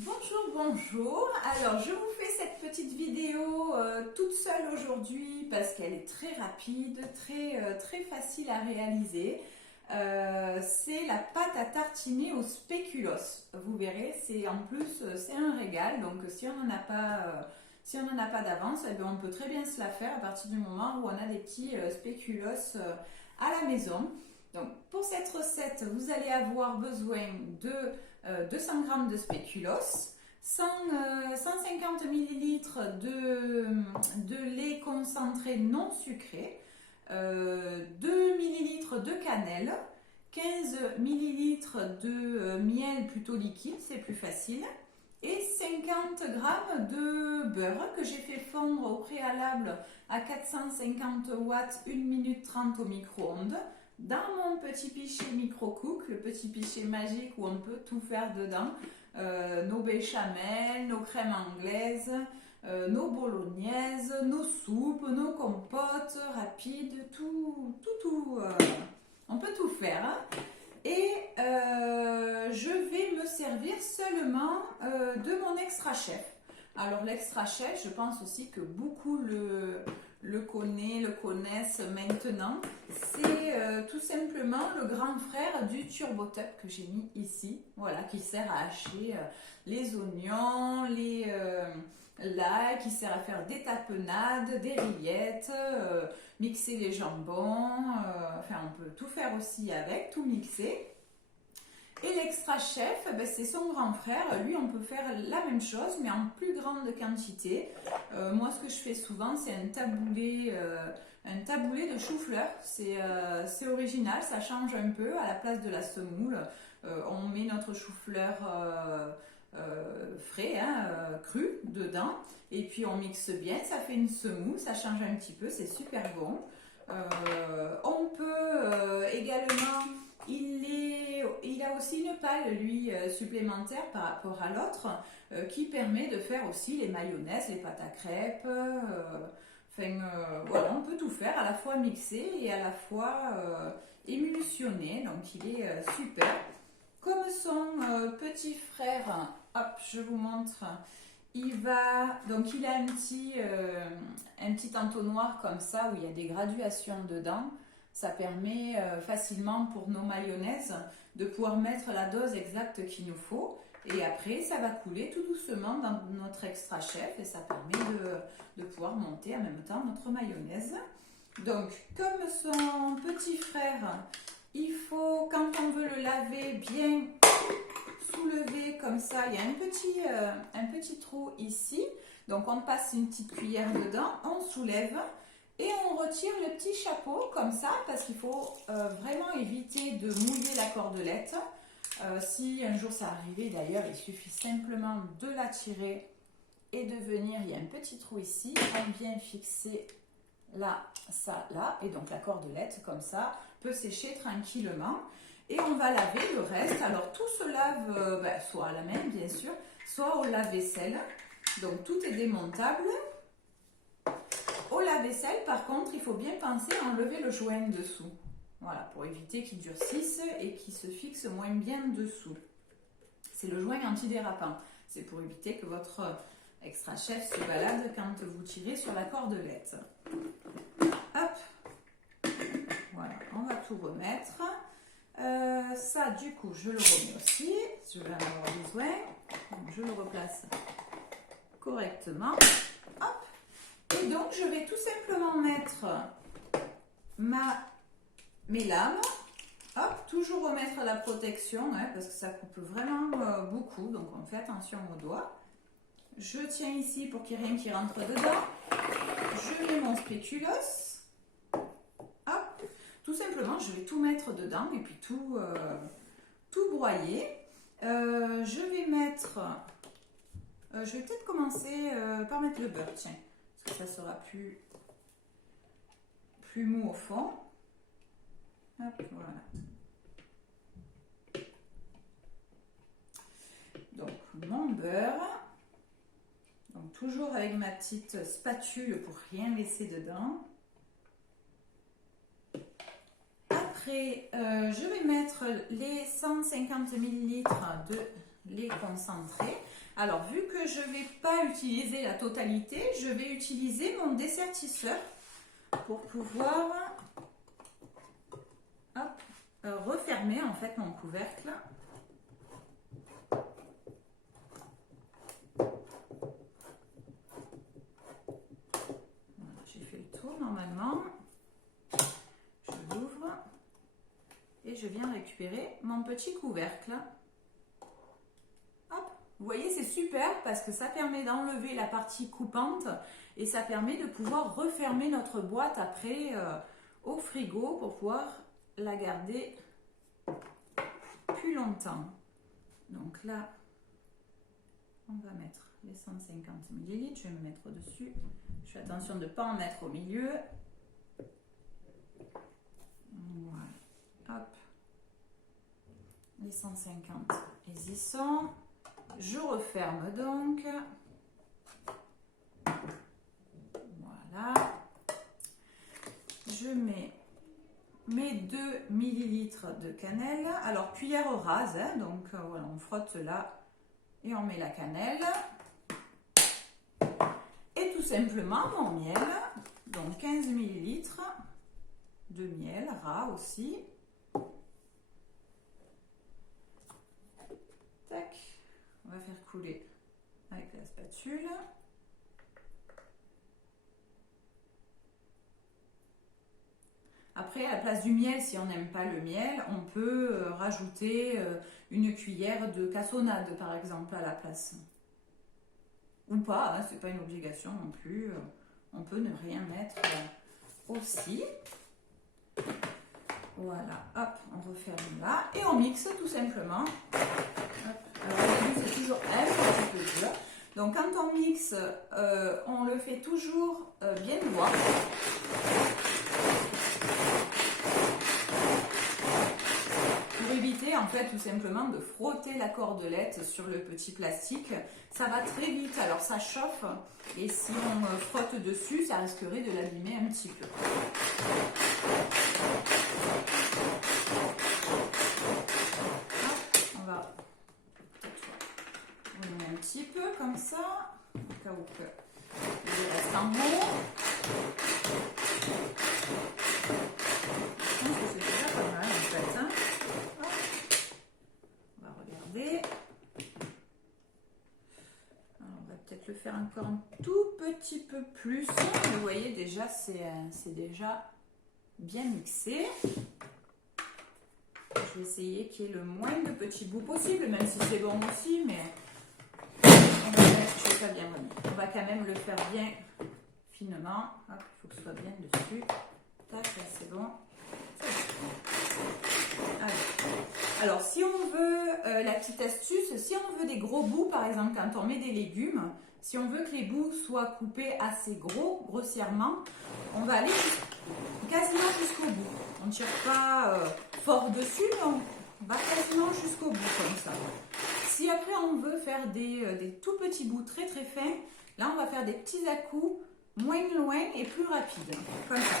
Bonjour, bonjour. Alors, je vous fais cette petite vidéo toute seule aujourd'hui parce qu'elle est très rapide, très facile à réaliser. C'est la pâte à tartiner au spéculoos. Vous verrez, c'est en plus c'est un régal. Donc, si on n'en a pas, d'avance, eh bien, on peut très bien se la faire à partir du moment où on a des petits spéculoos à la maison. Donc, pour cette recette, vous allez avoir besoin de 200 g de spéculoos, 150 ml de lait concentré non sucré, 2 ml de cannelle, 15 ml de miel plutôt liquide, c'est plus facile, et 50 g de beurre que j'ai fait fondre au préalable à 450 watts 1 minute 30 au micro-ondes dans mon petit pichet micro-cook, le petit pichet magique où on peut tout faire dedans, nos béchamels, nos crèmes anglaises, nos bolognaises, nos soupes, nos compotes rapides, on peut tout faire. Hein. Et je vais me servir seulement de mon extra chef. Alors l'extra chef, je pense aussi que beaucoup le connaissent maintenant. C'est tout simplement le grand frère du Turbo Top que j'ai mis ici, voilà, qui sert à hacher les oignons, l'ail, qui sert à faire des tapenades, des rillettes, mixer les jambons, enfin on peut tout faire aussi avec, tout mixer. Et l'extra chef, ben, c'est son grand frère. Lui, on peut faire la même chose, mais en plus grande quantité. Moi, ce que je fais souvent, c'est un taboulé de chou-fleur. C'est original, ça change un peu. À la place de la semoule, on met notre chou-fleur frais, cru, dedans. Et puis, on mixe bien. Ça fait une semoule, ça change un petit peu. C'est super bon. On peut également... Il a aussi une palle, lui, supplémentaire par rapport à l'autre, qui permet de faire aussi les mayonnaises, les pâtes à crêpes. Voilà, on peut tout faire, à la fois mixer et à la fois émulsionner. Donc, il est super. Comme son petit frère, hop, je vous montre. Il a un petit entonnoir comme ça où il y a des graduations dedans. Ça permet facilement pour nos mayonnaises de pouvoir mettre la dose exacte qu'il nous faut. Et après, ça va couler tout doucement dans notre extra chef et ça permet de pouvoir monter en même temps notre mayonnaise. Donc, comme son petit frère, il faut, quand on veut le laver, bien soulever comme ça. Il y a un petit trou ici. Donc, on passe une petite cuillère dedans, on soulève. Et on retire le petit chapeau comme ça parce qu'il faut vraiment éviter de mouiller la cordelette. Si un jour ça arrivait d'ailleurs, il suffit simplement de la tirer et de venir, il y a un petit trou ici, on vient fixer là, ça, là. Et donc la cordelette comme ça peut sécher tranquillement. Et on va laver le reste. Alors tout se lave soit à la main bien sûr, soit au lave-vaisselle. Donc tout est démontable. Au lave-vaisselle, par contre, il faut bien penser à enlever le joint dessous. Voilà, pour éviter qu'il durcisse et qu'il se fixe moins bien dessous. C'est le joint antidérapant. C'est pour éviter que votre extra chef se balade quand vous tirez sur la cordelette. Hop. Voilà, on va tout remettre. Ça, du coup, je le remets aussi. Je vais en avoir besoin. Donc, je le replace correctement. Hop. Et donc, je vais tout simplement mettre mes lames. Hop, toujours remettre la protection, parce que ça coupe vraiment beaucoup. Donc, on fait attention aux doigts. Je tiens ici pour qu'il n'y ait rien qui rentre dedans. Je mets mon spéculoos. Hop, tout simplement, je vais tout mettre dedans et puis tout broyer. Je vais peut-être commencer par mettre le beurre, tiens. Ça sera plus mou au fond. Hop, voilà. Donc, mon beurre. Donc, toujours avec ma petite spatule pour rien laisser dedans. Après, je vais mettre les 150 ml de lait concentré. Alors, vu que je ne vais pas utiliser la totalité, je vais utiliser mon dessertisseur pour pouvoir refermer en fait mon couvercle. Voilà, j'ai fait le tour normalement. Je l'ouvre et je viens récupérer mon petit couvercle. Hop, vous voyez, c'est super parce que ça permet d'enlever la partie coupante et ça permet de pouvoir refermer notre boîte après au frigo pour pouvoir la garder plus longtemps. Donc là, on va mettre les 150 ml. Je vais me mettre au-dessus. Je fais attention de ne pas en mettre au milieu. Voilà. Hop. Les 150, ils y sont. Je referme donc. Voilà. Je mets mes 2 ml de cannelle. Alors, cuillère rase, hein, donc voilà, on frotte là et on met la cannelle. Et tout simplement mon miel, donc 15 ml de miel ras aussi. Tac, on va faire couler avec la spatule. Après, à la place du miel, si on n'aime pas le miel, on peut rajouter une cuillère de cassonade, par exemple, à la place. Ou pas, hein, c'est pas une obligation non plus. On peut ne rien mettre aussi. Voilà, hop, on referme là et on mixe tout simplement. Hop. Alors au début, c'est toujours un petit peu dur. Donc quand on mixe, on le fait toujours bien droit. Pour éviter en fait tout simplement de frotter la cordelette sur le petit plastique. Ça va très vite, alors ça chauffe et si on frotte dessus, ça risquerait de l'abîmer un petit peu. On va rouler un petit peu comme ça, au cas où il reste en haut. Je pense que c'est déjà pas mal en fait. Hein. On va regarder. Alors, on va peut-être le faire encore un tout petit peu plus. Vous voyez déjà, c'est déjà bien mixé. Je vais essayer qu'il y ait le moins de petits bouts possible, même si c'est bon aussi, mais on va quand même le faire bien finement. Hop, il faut que ce soit bien dessus. Tac, là c'est bon. Alors, si on veut, la petite astuce, si on veut des gros bouts, par exemple, quand on met des légumes, si on veut que les bouts soient coupés assez gros, grossièrement, on va aller quasiment jusqu'au bout. On ne tire pas fort dessus, mais on va quasiment jusqu'au bout comme ça. Si après on veut faire des tout petits bouts très très fins, là on va faire des petits à-coups moins loin et plus rapides, comme ça.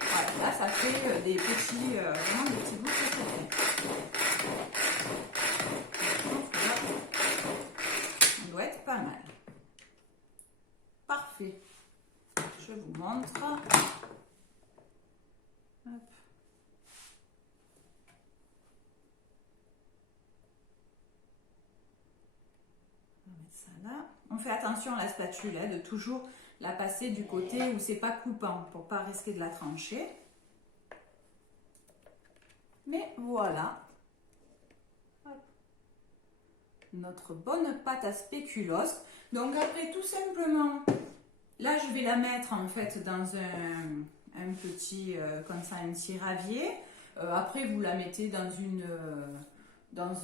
Voilà, là ça fait des petits, vraiment des petits bouts très très fins. On doit être pas mal. Parfait. Je vous montre. Hop. On va mettre ça là. On fait attention à la spatule, hein, de toujours la passer du côté où c'est pas coupant pour pas risquer de la trancher. Mais voilà. Hop. Notre bonne pâte à spéculoos. Donc après tout simplement, là je vais la mettre en fait dans un petit, comme ça, un petit ravier. Après vous la mettez dans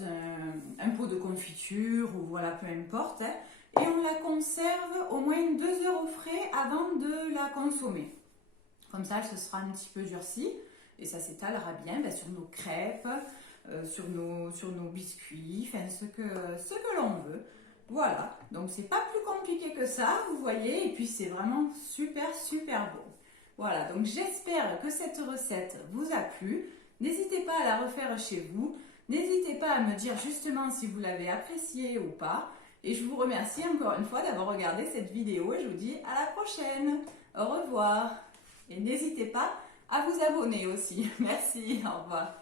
un pot de confiture ou voilà, peu importe. Hein, et on la conserve au moins 2 heures au frais avant de la consommer. Comme ça, elle se sera un petit peu durcie et ça s'étalera bien sur nos crêpes, sur nos biscuits, enfin ce que l'on veut. Voilà, donc c'est pas plus compliqué que ça, vous voyez, et puis c'est vraiment super super bon. Voilà, donc j'espère que cette recette vous a plu. N'hésitez pas à la refaire chez vous. N'hésitez pas à me dire justement si vous l'avez apprécié ou pas. Et je vous remercie encore une fois d'avoir regardé cette vidéo et je vous dis à la prochaine. Au revoir. Et n'hésitez pas à vous abonner aussi. Merci, au revoir.